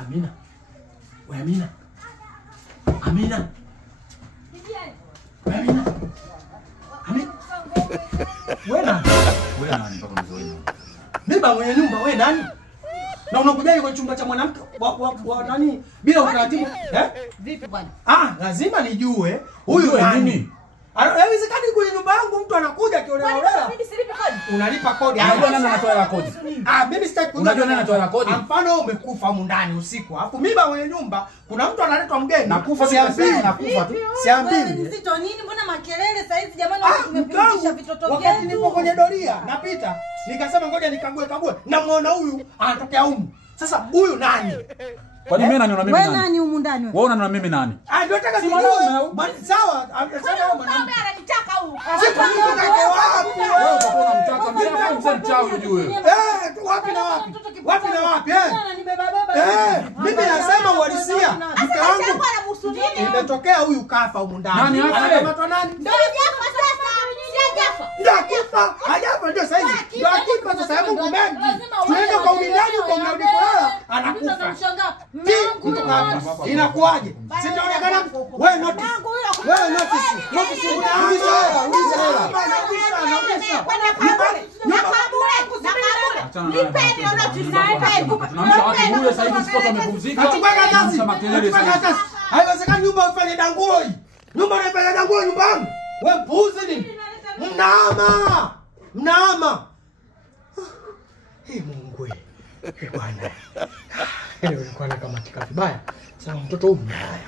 Amina. Wewe Amina. Amina. Wewe Amina. Amina. Wewe nani? Wewe nani mpaka mzoeni? Mimi mwenye nyumba, wewe nani? Na unakuja kwa chumba cha mwanamke wa nani bila utaratibu? Vipi bwana? Lazima nijue huyu nani? Haiwezekani kwenye nyumba yangu mtu anakuja kiolela. Mimi silipi kodi. Unalipa kodi. Unajua nani anatoa hela kodi? Mimi sitaki kujua. Unajua nani anatoa hela kodi? Mfano umekufa huko ndani usiku. Alafu mimi mwenye nyumba kuna mtu analetwa mgeni. Nakufa siambii, nakufa tu. Siambii. Nzito nini? Mbona makelele saa hizi jamani tumepitisha vitoto vyetu. Wakati nipo kwenye doria napita, nikasema ngoja nikague. Namuona huyu anatokea humu. Sasa huyu nani? Kwani mimi nani na mimi nani? Wewe nani humu ndani wewe? Wewe unaniona mimi nani? Ndio nataka si mwanaume. Sawa, anasema mwanaume. Ananitaka huyu. Sasa unataka wapi? Wewe utakuwa unamtaka mimi hapo mzee mchawi ujue. Wapi na wapi? Wapi na wapi Ananibeba beba. Mimi nasema uhalisia. Mke wangu imetokea huyu kafa humu ndani. Nani hapa? Anaitwa nani? Ndio Jafa sasa. Si Jafa. Ndio kifa. Hajafa ndio sasa hivi. Ndio kifa sasa Mungu mengi. Tuende kwa umindani kwa mrudi kulala anakufa. Inakuaje? Sitaonekana wewe notice. Wewe notice. Notice unaanza hela. Tunamsha watu bure sasa hivi sipota amepumzika. Haiwezekani nyumba ufanye dangulo hii. Nyumba unaifanya dangulo nyumbani. Wewe mpuzi nini? Mnaama. Mungu. Bwana. Nilikuwa kama tika vibaya. Sasa mtoto huyu mbaya.